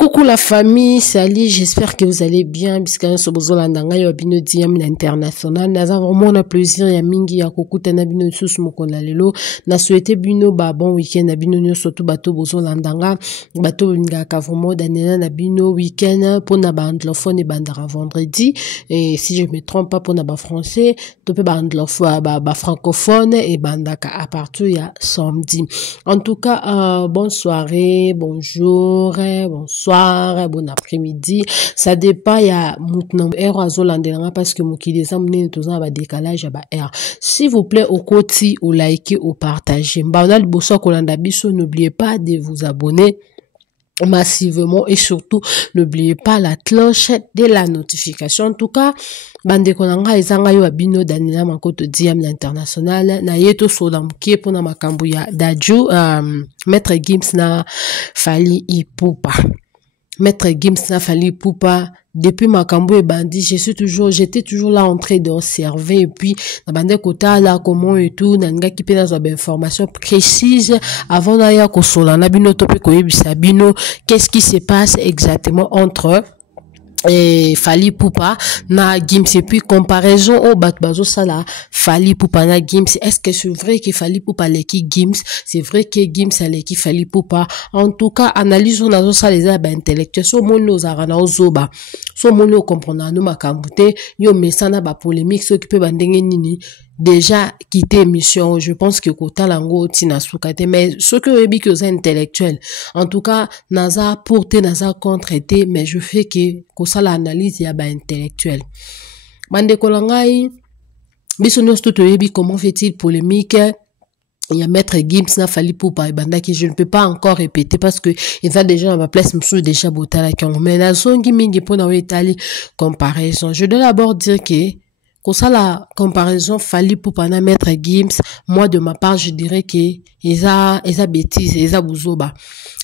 Coucou la famille, salut, j'espère que vous allez bien. Puisqu'on se besoin d'andanga yo bino diam international. Nous avons vraiment un plaisir ya mingi ya kokuta na bino sous mokona lelo. Na souhaité bino ba bon week-end na bino nyo surtout bato besoin d'andanga. Bato ngaka vraiment danena na bino week-end pour na ba anglophone et bandara vendredi. Et si je me trompe pas pour na ba français, to pe ba anglophone ba francophone et bandaka à partir ya samedi. En tout cas, bonne soirée, bonjour, bonsoir, bon après-midi. Ça dépend ya moutnan heure azolandelanga parce que mokili za munene tozana ba décalage ya ba heure. S'il vous plaît, au koti, au liker, au partager. Mbana liboso kolanda biso, n'oubliez pas de vous abonner massivement et surtout n'oubliez pas la cloche de la notification. En tout cas, bande konanga ezanga yo abino Daniela Makoto Diam international na yeto soda mkie pona makambo ya Dadju Maître Gims na Fally Ipupa. Maître Gims na Fally Ipupa, depuis makambo et bandi, j'étais toujours là en train d'observer et puis na bande kota là comment et tout nanga ki pena zo information précise avant na ya ko sola na bino tope ko yebisa bino qu'est-ce qui se passe exactement entre et Fally Ipupa na Gims et puis comparaison au batbazo sala Fally Ipupa na Gims. Est-ce que c'est vrai que Fally Ipupa leki Gims, c'est vrai que Gims leki Fally Ipupa? En tout cas, analyse on a ça les ba intellectuels so mono zarana ozoba so mono comprendre no makambute yo mesana ba polémique so qui peut bandenge nini déjà quitté mission. Je pense que kota lango tina sukate mais ce que webi que c'est intellectuel en tout cas naza porté naza contre été mais je fais que ça l'analyse ya ba intellectuel bande kolangai biso nyonso to yebi comment fait-il polémique. Il y a Maître Gims na Fally Ipupa et banda que je ne peux pas encore répéter parce que il va déjà à ma place monsieur déjà botala kango mais na songi mingi pona wetali comparaison. Je dois d'abord dire que ça la comparaison Fally Ipupa na Maître Gims, moi de ma part je dirais que eza bêtise, eza buzoba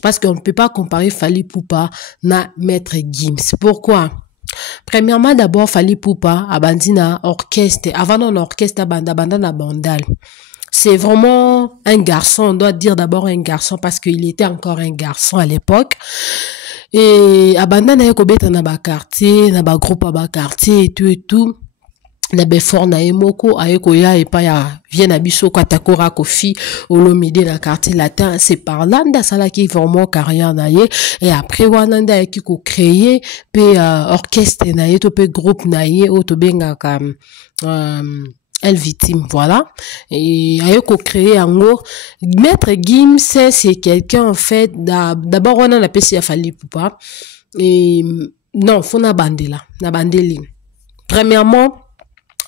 parce qu'on ne peut pas comparer Fally Ipupa na Maître Gims. Pourquoi? Premièrement, d'abord Fally Ipupa abandi na orchestre, avant non orchestre banda na bandal. C'est vraiment un garçon, on doit dire d'abord un garçon parce qu'il était encore un garçon à l'époque. Et abanda na yekobeta na ba quartier, na ba groupe ba quartier et tout. Na befort na emoko ayeko ya epa ya vient na biso katakora kofi olomide na quartier latin. C'est par là nda sala qui vraiment carrière na ye et après wana nda ki ko créer pe orchestre na ye to pe groupe na ye o to benga ka elle victime, voilà. Et ayoko créer ango Maître Gims, c'est quelqu'un en fait d'abord on a appelé ça Fally Ipupa et non faut na bandela na bandeli. Premièrement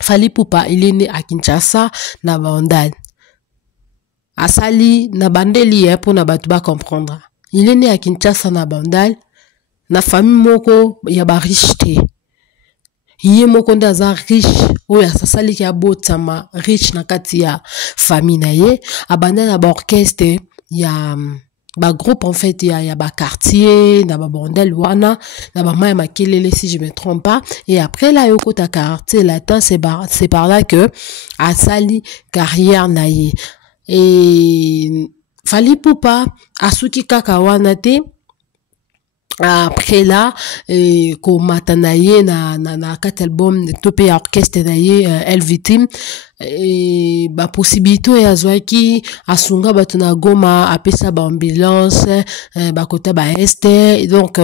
Fally Ipupa il est né à Kinshasa na bandal asali na bandeli pour na batu ba comprendre. Il est né à Kinshasa na bandal na famille moko ya ba richete. Yé moko ndaza riche oya sasali ki abotama riche na kati ya famille na ye abanda na ba orchestre ya ba groupe en fait ya ba quartier na ba bondel wana na ba maya makelele si je me trompe pas et après là yoko ta quartier latin c'est par là que asali carrière na ye et Fally Ipupa asuki kaka wana te. Après là ko matana ye na kat album topé orchestre na ye elle victime et ba possibilité ya zwaki asunga bato na Goma apesa ba ambulance ba kota ba este donc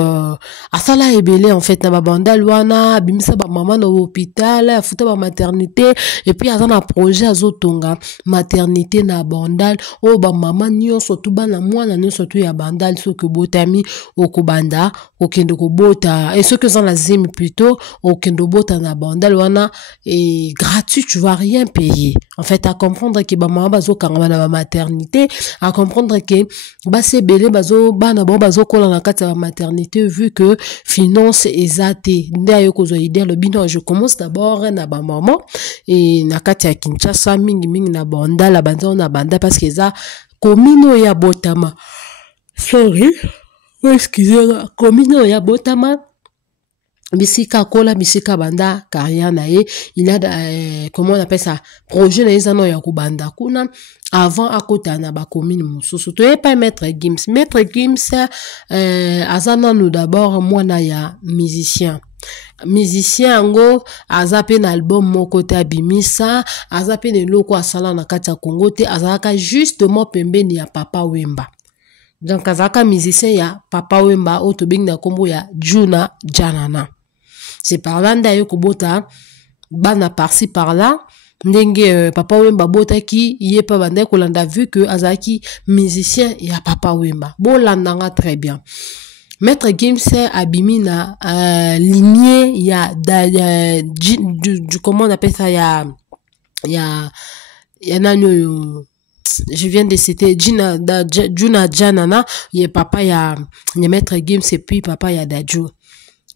asala ebele en fait na ba banda wana bimisa ba mama na hôpital afuta ba maternité et puis azana projet azotonga maternité na bandal o ba mama nyonso to bana mwana nyonso to ya bandal so que botami okobanda okendo kobota et ce que dans la zim plutôt okendo bota na bandal wana et gratuit, tu vas rien payer. En fait, à comprendre que ba mama bazo kangama na ba maternité, à comprendre que ba se belé bazo bana bon bazo kola na kati ya maternité vu que finance ezate nda yoko zo idée le bino. Je commence d'abord na ba maman et na kati ya Kinshasa mingi na banda la banda na banda parce que ça komino ya botama. Sorry. Excusez-moi, komino ya botama. bisika kola bisika banda carrière na ye, il a comment on appelle ça, projet na ezano ya kubanda kuna avant akota na ba commune mususu to e pas Maître Gims azana nous d'abord mwana ya musicien ngo azape na album moko te abimisa, azape ne loko asala na kati ya Congo te, azalaka justement pembeni ya Papa Wemba. Donc azalaka musicien ya Papa Wemba oto bing na kombo ya Juna Janana. C'est par là ndaye kobota bana par-ci par-là ndenge Papa Wemba bota ki yé pa banda kolanda vu que azaki musicien ya Papa Wemba bolandanga très bien. Maître Gims abimi na lignée ya du comment on appelle ça ya nano je viens de citer Juna Janana ye papa ya Maître Gims et puis papa ya Dadju.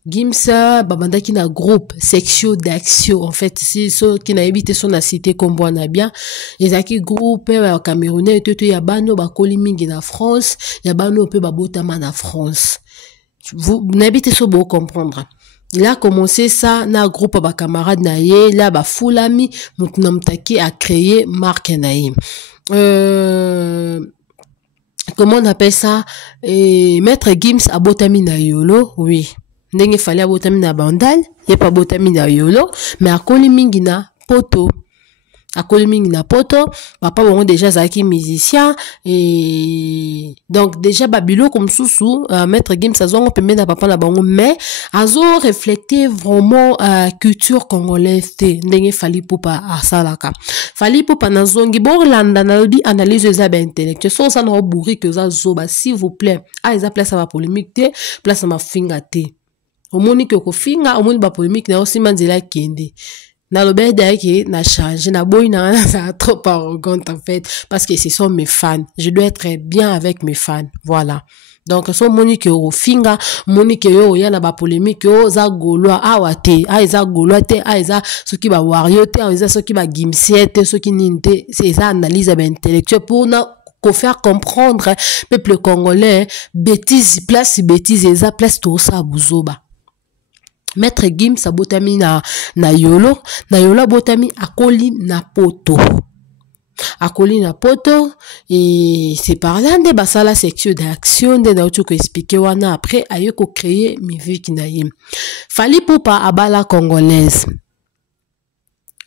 Gims babanda ki na groupe section d'action en fait c'est ce qui na évité son a cité comme bon bien ezaki groupe camerounais toto ya bano ba koli mingi na France ya bano pe ba botama na France. Vous n'habitez so beau comprendre. Il a commencé ça na groupe ba camarade na ye là ba fulami mutnamtaki a créé marque na ye. Comment on appelle ça? Maître Gims a botami na yolo, oui. Ndenge fallait abotami na bandal, y a pas botami na yolo, mais akoli mingi na poto. Akoli mingi na poto, papa bon déjà zaki musicien et donc déjà babilo comme sousou Maître Gims azongo pembe na papa na bango mais azo refléter vraiment culture congolaise te ndenge Fally Ipupa asalaka. Fally Ipupa na zongi borlanda na lobi analyse za ba intellectuel so ça na bourri que za zoba s'il vous plaît eza place à polémique te place à ma finga te. Omoni ke ko finga omoni ba polémique na aussi manzela kende na lobe d'ailleurs na changer na boy na ça trop arrogante en fait parce que ce sont mes fans, je dois être bien avec mes fans, voilà. Donc so moni ke o finga moni ke yo ya na ba polémique o za golwa awate za golwa te za soki ba wario te za soki ba gimsiete soki ninte c'est ça analyse ba intellectuel pour na ko faire comprendre peuple congolais bêtise place eza place to sa buzoba. Maître Gims a botami na yolo botami akoli na poto et c'est par là de basala section d'action de na ko expliquer wana après ayo ko créer musique na yim. Fally Ipupa abala congolaise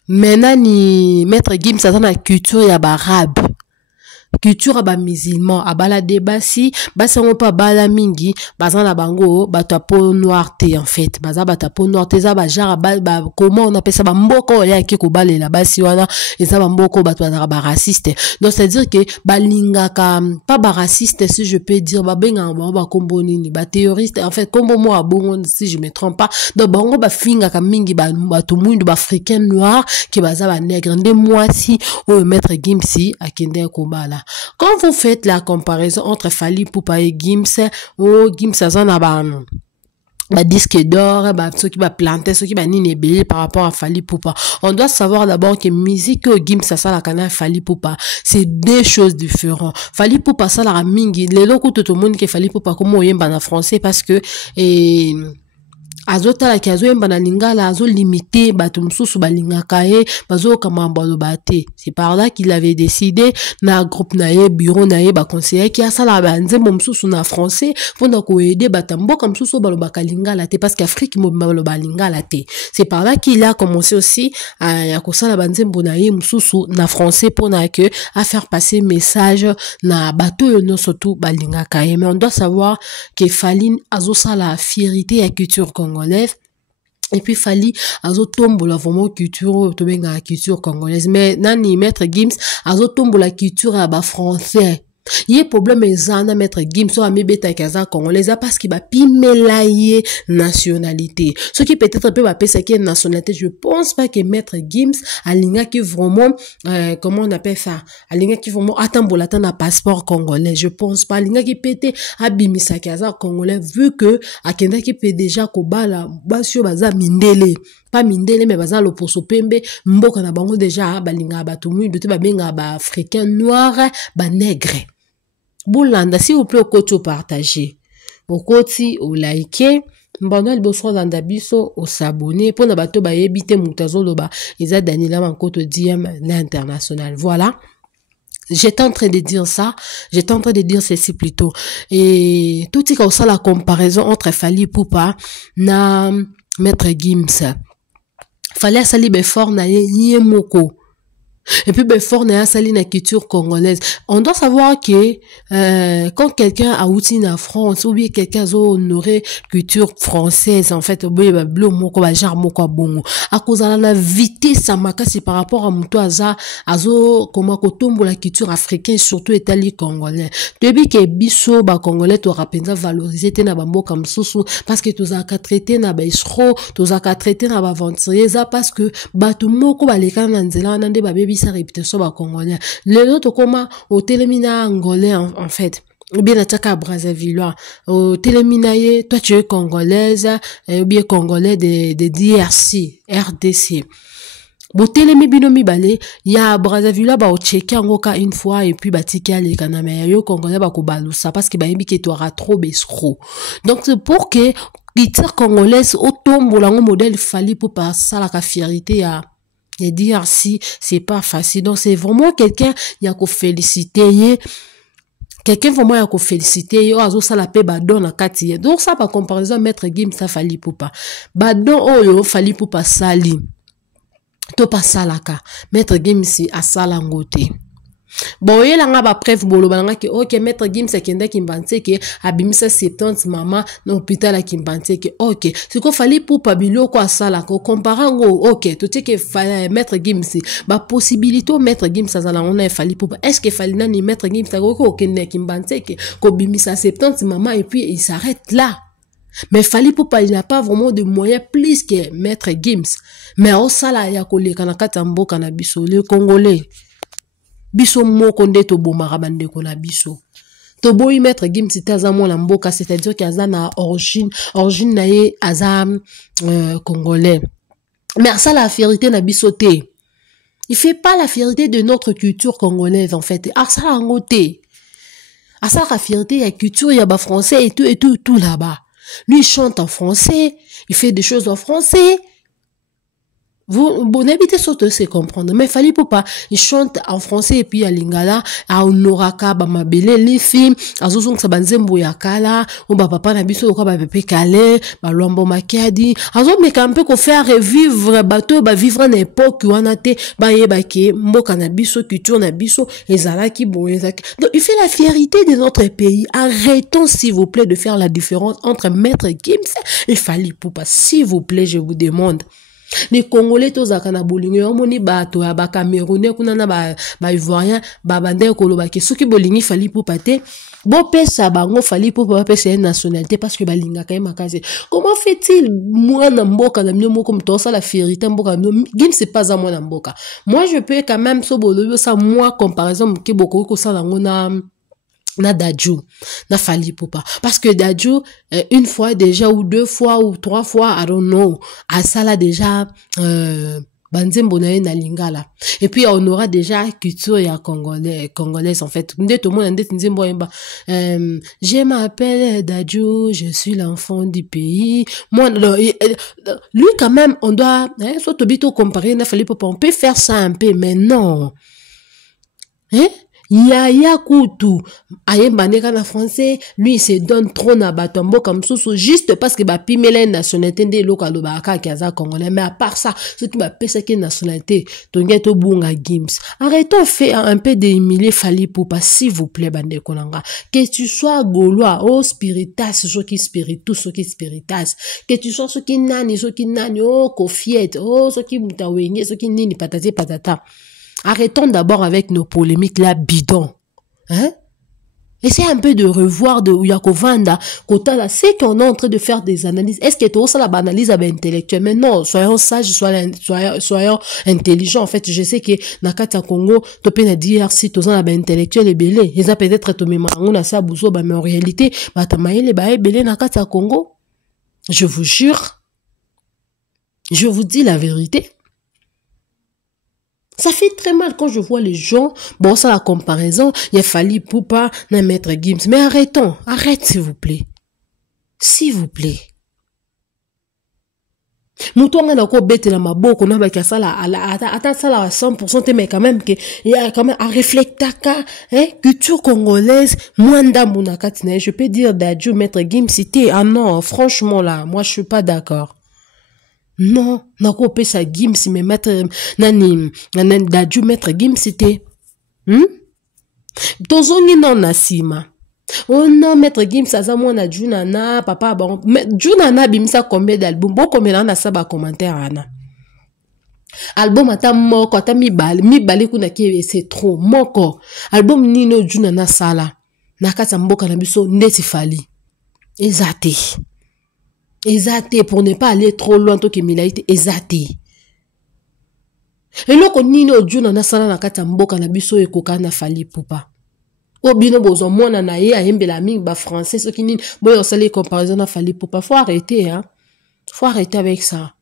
maintenant ni Maître Gims a na culture ya barabe culture ba musulman abala debasi basango pa bala mingi bazana bango batapo noir te en fait baza batapo noir te za ba genre ba comment on appelle ça ba mboko ya ki ko balela basi wana eza ba mboko batwa ba raciste donc c'est à dire que balinga ka pas ba raciste si je peux dire ba benga ba kombo nini ba théoriste en fait kombo mo abongo si je me trompe pas donc bango ba finga ka mingi ba to mundu ba africain noir ki baza ba nègre nde moisi o Maître Gims akende ko bala. Quand vous faites la comparaison entre Fally Ipupa et Gims, Gims azana ba disque d'or, ceux qui va planter, ceux qui va nini par rapport à Fally Ipupa. On doit savoir d'abord que musique Gims ça la canal Fally Ipupa, c'est deux choses différentes. Fally Ipupa ça la mingi, les locaux tout le monde qui Fally Ipupa comme on yemba en français parce que azota la kazo yemba na lingala azo limité bato mususu balingaka ye bazo kama mbalo bate. C'est par là qu'il avait décidé na groupe na ye bureau na ye ba conseiller qui a sala ba nzembo mususu na français pona ko aider batambo comme mususu balo bakalingala te parce qu'Afrique mo balo balingala te. C'est par là qu'il a commencé aussi à ko sala ba nzembo na ye mususu na français pona que à faire passer message na bato yo no surtout balingaka ye. Mais on doit savoir que Fally azo sala fierté à culture congolaise. Et puis Fally azo tombola vraiment culture to benga culture congolaise mais nani Maître Gims azo tombola culture à ba français. Yé problème ezana Maître Gims so amibeta kaza congolaise parce qu'il va pimela yé nationalité. Ce qui peut-être peut pesa qui nationalité, je pense pas que Maître Gims alinga qui vraiment comment on appelle ça, alinga qui vraiment atambola na passeport congolais. Je pense pas alinga qui pété abimisa kaza congolais vu que akenda qui peut déjà kobala basio baza mindele. Pas mindele mais baza loposo pembe mboka na bango déjà balinga batumu de ba benga ba africain noir ba nègre. Boulanda, s'il vous plaît, au coach partager. okoti o like mbanda liboso landa biso o s'abonner pour na bato ba yebite mutazo loba eza Daniela Mankoto Diem l'international. Voilà. J'étais en train de dire ça, j'étais en train de dire ceci plutôt. Et tout est comme ça la comparaison entre Fally Ipupa na Maître Gims. Fallait sali befort na ye moko. Et puis, fort na sali na culture congolaise. On doit savoir que quand quelqu'un a outi na France ou bien quelqu'un a honoré culture française, en fait, bleu moko ba genre moko bongo. À cause de la vitesse à makasi par rapport à muto aza azo comment kotombo la culture africaine surtout itali congolais. Depuis que biso ba congolais to rapenza valoriser te na bambo comme soso parce que tous a traité na ba escroc, tous a traité na ba aventurier ça parce que batu moko ba leka na nzela na nde ba sa réputation ba congolais. Les autres comment au télémina angolais en fait. Ou bien attaque à Brazzaville. Au télémina toi tu es congolaise ou bien congolais de DRC, RDC. Bon télémi binomi balé, il y a Brazzaville ba o checker ngoka une fois et puis ba tiki ale kana mais yo congolais ba ko balusa parce que ba yembi que tu auras trop bescro. Donc c'est pour que guitare congolaise au tombe lango modèle Fally Ipupa ça la fierté à et dire si c'est pas facile. Donc c'est vraiment quelqu'un il y a qu'on féliciter quelqu'un vraiment il y a qu'on féliciter yo azo ça la paix badon na kati. Donc ça par comparaison Maître Gims ça Fally Ipupa badon oyo Fally Ipupa sali to pas salaka Maître Gims a sala ngote. Bon, il y a ba preuve bolo balanga que OK Maître Gims kenda kimbanse que abimisa 70 mama na hôpital a kimbanse que OK ce ko Fally Ipupa biloko asala ko comparango OK to te que Maître Gims ba possibilité Maître Gims azala on a Fally Ipupa est-ce que Fally nani Maître Gims ko kenda kimbanse que ko bimisa 70 mama et puis il s'arrête là. Mais Fally Ipupa il n'a pas vraiment de moyens plus que Maître Gims mais au sala ya ko le kana kata mboka na biso le congolais biso moko nde to bomaka bandeko na biso to boyi Maître Gims taza mwana mboka c'est-à-dire qu'il a na origine na ye aza congolais mais ça la fierté na biso te il fait pas la fierté de notre culture congolaise en fait ça la ngote ça la fierté ya culture ya ba français et tout là-bas lui il chante en français il fait des choses en français. Vous, bon, habitez surtout c'est comprendre. Mais Fally Ipupa, il chante en français et puis à lingala, à onoraka, ba mabele, les films, à zozong sa banzembo ya kala, ou ba papa na biso, ou ba pepe kale, ba lombo makiadi, à zong mais quand peu qu'on fait revivre, bateau, ba vivre en époque, ou anate, ba yeba ke, mboka na biso, culture na biso, ezalaki, bon, ezalaki. Donc, il fait la fierté de notre pays. Arrêtons, s'il vous plaît, de faire la différence entre Maître Gims et Fally Ipupa. S'il vous plaît, je vous demande. Les Congolais tozaka na bolingo yo moni bato ya ba Camerounais kuna na ba Ivoirien ba bande koloba ke soki bolingi Fally Ipupa te bo pesa bango Fally Ipupa pesa une nationalité parce que balinga ka makase. Comment fait-il moi na mboka na mino comme toi ça la fierté mboka Gims c'est pas à moi na mboka. Moi je peux quand même so bolo ça moi comparaison ke boko ko ça na Dadju, na Fally Ipupa. Parce que Dadju, une fois déjà, ou deux fois, ou trois fois, I don't know, à ça là déjà, banzembo na lingala. Et puis, on aura déjà culture ya congolaise, en fait. Je m'appelle Dadju, je suis l'enfant du pays. Moi, lui, quand même, on doit, soit tobito comparer na Fally Ipupa, on peut faire ça un peu, mais non. Hein? Yaya Kutu, ayembaneka na français, lui il se donne trop na batombo comme ça, juste parce que ba pimela nationalité de local ba ka kiaza congolais, mais à part ça, ce qui m'a pèse que nationalité, tonga to bunga Gims. Arrêtons faire un peu d'humilier Fally Ipupa, s'il vous plaît, bande konanga. Que tu sois gaulois, oh spiritas, ceux qui spiritus, ceux qui spiritas, que tu sois ceux qui nani, oh kofiet, oh ceux qui mutawenge, ceux qui nini patati patata. Arrêtons d'abord avec nos polémiques là bidons. Hein? Essayez un peu de revoir de Yakovanda, Kota là, c'est qu'on est en train de faire des analyses. Est-ce que tout ça la banalise avec intellectuel? Mais non, soyons sages, soyons intelligents. En fait, je sais que Nakata Congo, tu peux dire si tout ça la intellectuel est belé. Ils ont peut-être tout même on a ça bouzo, mais en réalité, bah ta maïle est belé Nakata Congo. Je vous jure. Je vous dis la vérité. Ça fait très mal quand je vois les gens, bon, ça la comparaison, il a Fally Ipupa, na Maître Gims. Mais arrêtons, arrête s'il vous plaît. S'il vous plaît. Moutonga na ko bete na maboko na ba kasala ata sala à 100% mais quand même que il y a quand même à réflectaka culture congolaise mwanda munakati. Je peux dire d'adieu maître Gims cité. Ah non, franchement là, moi je suis pas d'accord. Non, na ko pesa Gims mais maître nani d'adieu maître Gims cité. Tozongi non nasima. Oh non, maître Gims aza mwana Junana, papa bon. Junana bimisa combien d'albums? Bon combien na saba commentaire ana. Album ata moko ata mi bali kuna ki c'est trop moko. Album nino Junana sala. Nakata mboka na biso ndeti fali. Ezate pour ne pas aller trop loin to ke milaite ezate. Eloko nino Junana sala nakata mboka na biso ekoka na fali pupa. Obino bozo mwana na ye ayembela mingi ba français ce qui nini boyo sali comparaison na fali pupa. Faut arrêter hein. Faut arrêter avec ça.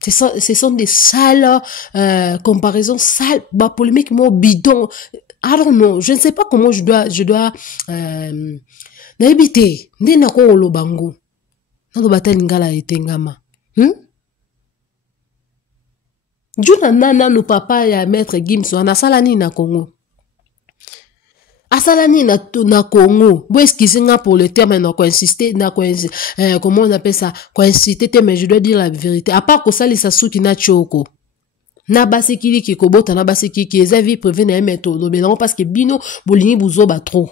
Ce sont des sales comparaisons sales, bah polémique mo bidon. I don't know, je ne sais pas comment je dois naibite ndena ko lobango. Nando batali ngala etengama. Juna nana no papa ya maître Gims wana sala nini na Congo. Asalani na Congo. Bo excusez-moi pour le terme, na insister, comment on appelle ça? Insister, mais je dois dire la vérité. À part que ça, les sasuki na choko. Na basikili ki kobota, na basikili ki eza vie privée na méthode. Mais non, parce que bino, bolingi buzo ba trop.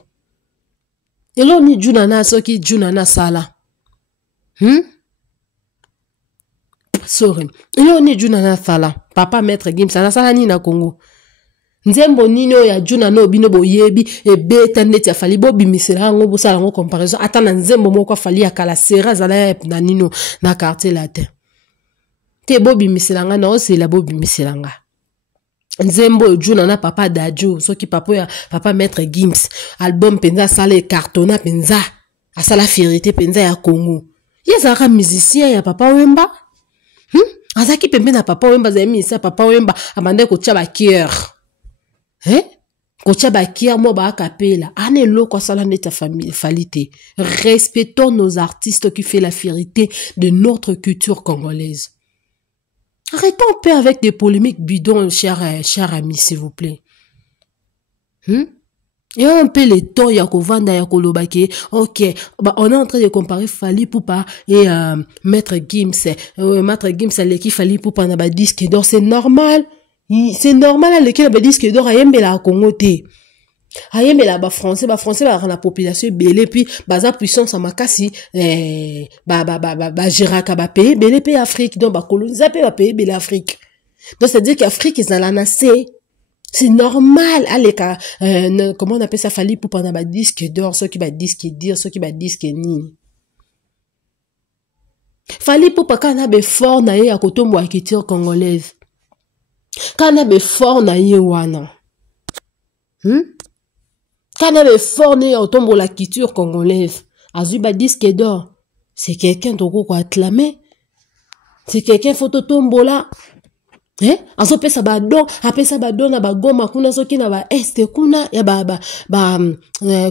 Et là, ni Junana, soki Junana sala. Sorry. Et là, ni Junana sala. Papa maître Gims, na sala ni na Congo. Nzembo nino ya juna no bino boyebi ebeta neti ya fali bo bimisela ngo bosala ngo comparaison ata na nzembo moko fali ya kala sera zala na nino na quartier latin te bo bimisela nga na osela bo bimisela nga nzembo juna na papa dajo soki papa maître Gims album penza sala cartona penza asala fierté penza ya Congo yezaka musicien ya papa Wemba azaki pembe na papa Wemba zemi sa papa Wemba amande ko tia ba cœur Kocha bakia mo ba kapela ane loko sala neta famille falite. Respectons nos artistes qui fait la fierté de notre culture congolaise. Arrêtons un peu avec des polémiques bidons, chers amis, s'il vous plaît. Et un peu les temps yakovanda yakolobake. Ok, bah on est en train de comparer Fally Ipupa et maître Gims. Maître Gims a l'équipe Fally Ipupa na ba disque d'or, c'est normal. C'est normal à l'équipe ba disque d'or ayembela à Congo te. Ayembela ba français ba la population belé puis baza puissance à makasi jiraka ba pays belé pays Afrique donc ba coloniser pays ba pays belé Afrique. Donc c'est dire qu'Afrique ils en nassé. C'est normal à l'écart comment on appelle ça Fally Ipupa na ba disque d'or ceux qui ba disque dire ceux qui ba disque ni. Fally Ipupa kana be fort na ye ya kotombo ya culture congolaise. Kana be fort na ye wana. Kana be fort na ye otombo la culture congolaise. Azuba disque d'or. C'est quelqu'un toko ko acclamer. C'est quelqu'un photo tombola. Azo pesa ba don, apesa ba don na ba goma kuna soki na ba este kuna ya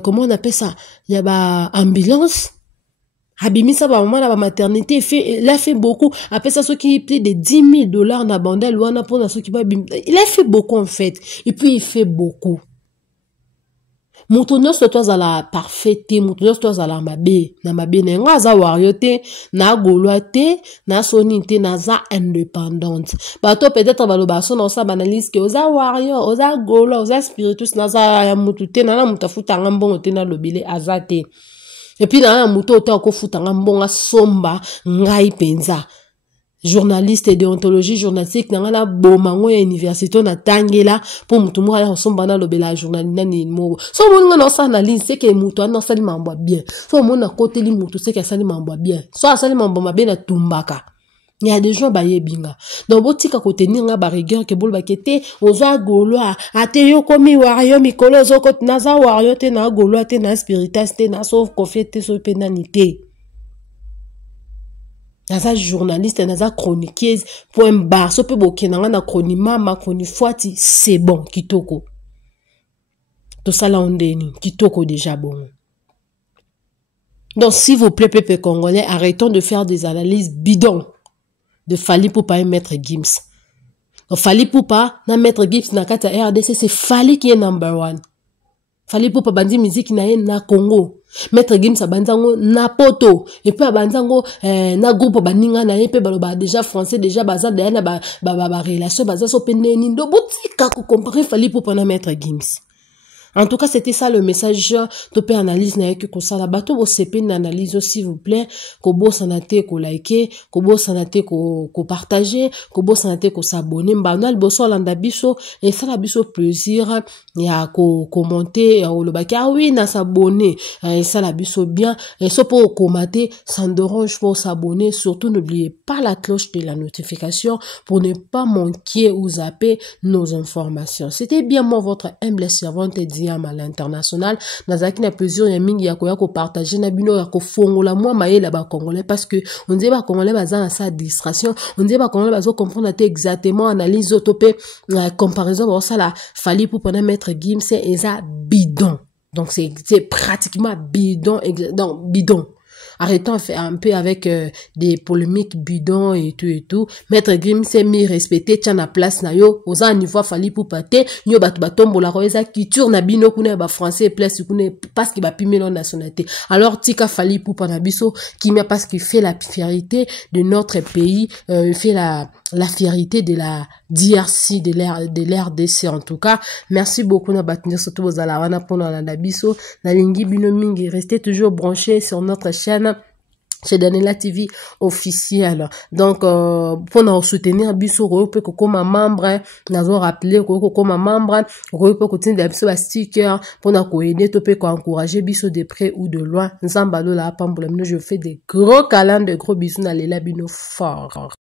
comment on appelle ça? Ya ba ambulance. Abimisa ba maman na ba maternité il a fait beaucoup après ça ce qui plus de $10,000 na bandel wana pour ça qui va il a fait beaucoup en fait et puis il fait beaucoup mutuno so toza la parfaite mutuno so toza la mabe na nga za wariote na goloate na sonite na za indépendante bato peut-être baloba so na sa banalise que oza wario oza golo oza spiritus na za ya mutute na mutafuta ngambongo te na lobile azate. Et puis, dans un mouton, autant qu'on fout un bon somba, ngai penza. Journaliste et déontologie journalistique, n'a la bomango et université, na tangela, pour moutoumou, ala somba na lobela, journaliste, ni mo. So, mon non sa analyse, c'est que mouton, non sa li mamboa bien. So, mon à côté li moutou, c'est que ça li mamboa bien. So, ça li mamboa bien na tumbaka. Il y a des gens baye binga. Donc botika côté ninga ba rigueur ke bol bakete oza golo ate yo komi wario mikolo zo kot naza wario te na golo ate na spiritas te na sauf kofiete so penanité. Naza journaliste naza chroniqueuse point bar so pe bokenanga na chronima ma chronifuati c'est bon kitoko. To sala ondeni kitoko déjà bon. Donc, s'il vous plaît, peuple congolais, arrêtons de faire des analyses bidons de Fally Ipupa et Maître Gims. Donc, Fally Ipupa, na Maître Gims, na kata RDC, c'est Fally qui est number one. Fally Ipupa bandi musique na Congo. Maître Gims a banzango na poto. Et puis a banzango na groupe baninga na yepe baloba déjà français déjà baza de na ba relation baza so peneni ndo botika ko comparer Fally Ipupa na Maître Gims. En tout cas, c'était ça le message. Topé analyse na yeki ko sala bato bo sepe na analyse s'il vous plaît. Ko bo sanate ko liker, ko bo sanate ko partager, ko bo sanate ko s'abonner. Mbana bo so landa biso et ça la biso plaisir ya ko commenter o le baki ah oui na s'abonner. Et ça la biso bien et so pour commenter, ça ne dérange pas s'abonner. Surtout n'oubliez pas la cloche de la notification pour ne pas manquer ou zapper nos informations. C'était bien moi votre humble servante à l'international. Nazaki na plaisir ya mingi ya ko partager na bino ya ko fongola moi mayela ba congolais parce que on dit ba congolais baza na sa distraction, on dit ba congolais bazo comprendre exactement analyse autopé comparaison ba ça la Fally Ipupa na Maître Gims et ça bidon. Donc c'est pratiquement bidon bidon. Arrêtons un peu avec des polémiques bidons et tout. Maître Gims s'est mis respecté, tient la place na yo. Aux ans niveau Fally Ipupa te, yo batu batombo la roeza qui tourne na bino kune ba français place kune parce qu'il va pimer leur nationalité. Alors tika Fally Ipupa na biso qui m'a parce qu'il fait la fierté de notre pays, fait la fierté de la DRC, de l'RDC en tout cas. Merci beaucoup na batenir surtout aux alawana pour na biso na lingi bino mingi. Restez toujours branchés sur notre chaîne chez Daniela TV officiel. Donc pour nous soutenir biso ko pe ko comme membre nazo rappeler ko comme membre ko pe ko tinda biso ba sticker pour na ko aider to pe ko encourager biso de près ou de loin. Nzambalo la pambola je fais des gros câlins, de gros bisous na lela bino fort.